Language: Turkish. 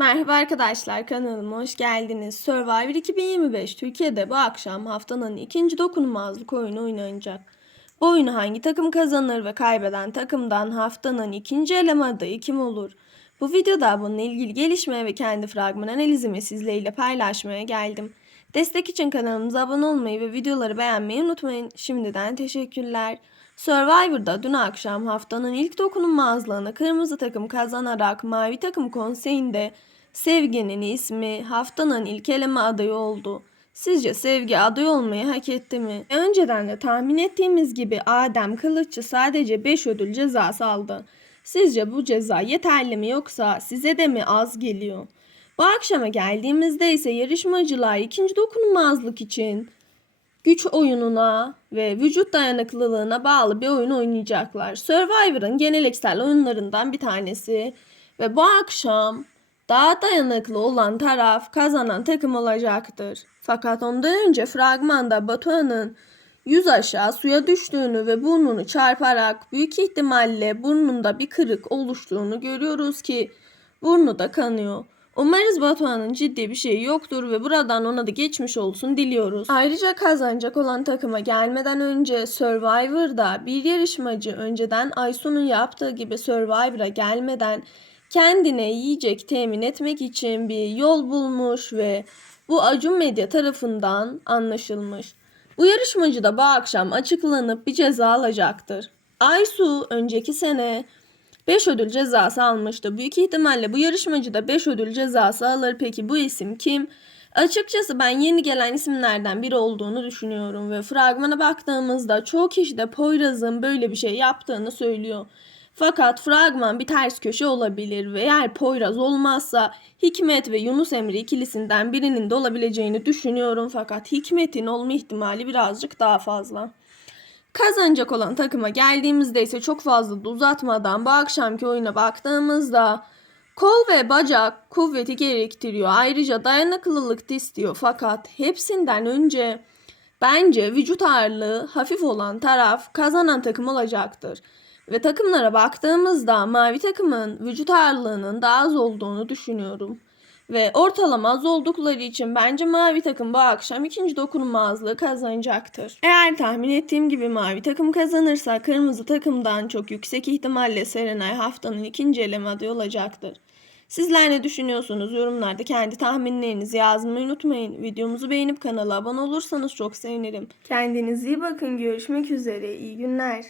Merhaba arkadaşlar kanalıma hoş geldiniz. Survivor 2025 Türkiye'de bu akşam haftanın ikinci dokunulmazlık oyunu oynanacak. Bu oyunu hangi takım kazanır ve kaybeden takımdan haftanın ikinci eleme adayı kim olur? Bu videoda bununla ilgili gelişme ve kendi fragman analizimi sizlerle paylaşmaya geldim. Destek için kanalımıza abone olmayı ve videoları beğenmeyi unutmayın. Şimdiden teşekkürler. Survivor'da dün akşam haftanın ilk dokunulmazlığını kırmızı takım kazanarak mavi takım konseyinde Sevgi'nin ismi haftanın ilk eleme adayı oldu. Sizce Sevgi aday olmayı hak etti mi? E, Önceden de tahmin ettiğimiz gibi Adem Kılıççı sadece 5 ödül cezası aldı. Sizce bu ceza yeterli mi yoksa size de mi az geliyor? Bu akşama geldiğimizde ise yarışmacılar ikinci dokunulmazlık için güç oyununa ve vücut dayanıklılığına bağlı bir oyun oynayacaklar. Survivor'ın geleneksel oyunlarından bir tanesi ve bu akşam daha dayanıklı olan taraf kazanan takım olacaktır. Fakat ondan önce fragmanda Batuhan'ın yüz aşağı suya düştüğünü ve burnunu çarparak büyük ihtimalle burnunda bir kırık oluştuğunu görüyoruz ki burnu da kanıyor. Umarız Batuhan'ın ciddi bir şeyi yoktur ve buradan ona da geçmiş olsun diliyoruz. Ayrıca kazanacak olan takıma gelmeden önce Survivor'da bir yarışmacı önceden Aysun'un yaptığı gibi Survivor'a gelmeden kendine yiyecek temin etmek için bir yol bulmuş ve bu Acun Medya tarafından anlaşılmış. Bu yarışmacı da bu akşam açıklanıp bir ceza alacaktır. Aysu önceki sene 5 ödül cezası almıştı. Büyük ihtimalle bu yarışmacı da 5 ödül cezası alır. Peki bu isim kim? Açıkçası ben yeni gelen isimlerden biri olduğunu düşünüyorum ve fragmana baktığımızda çoğu kişi de Poyraz'ın böyle bir şey yaptığını söylüyor. Fakat fragman bir ters köşe olabilir ve eğer Poyraz olmazsa Hikmet ve Yunus Emre ikilisinden birinin de olabileceğini düşünüyorum fakat Hikmet'in olma ihtimali birazcık daha fazla. Kazanacak olan takıma geldiğimizde ise çok fazla da uzatmadan bu akşamki oyuna baktığımızda kol ve bacak kuvveti gerektiriyor. Ayrıca dayanıklılık da istiyor fakat hepsinden önce bence vücut ağırlığı hafif olan taraf kazanan takım olacaktır. Ve takımlara baktığımızda mavi takımın vücut ağırlığının daha az olduğunu düşünüyorum. Ve ortalama az oldukları için bence mavi takım bu akşam ikinci dokunulmazlığı kazanacaktır. Eğer tahmin ettiğim gibi mavi takım kazanırsa kırmızı takımdan çok yüksek ihtimalle Serenay haftanın ikinci eleme adayı olacaktır. Sizler ne düşünüyorsunuz? Yorumlarda kendi tahminlerinizi yazmayı unutmayın. Videomuzu beğenip kanala abone olursanız çok sevinirim. Kendinize iyi bakın. Görüşmek üzere. İyi günler.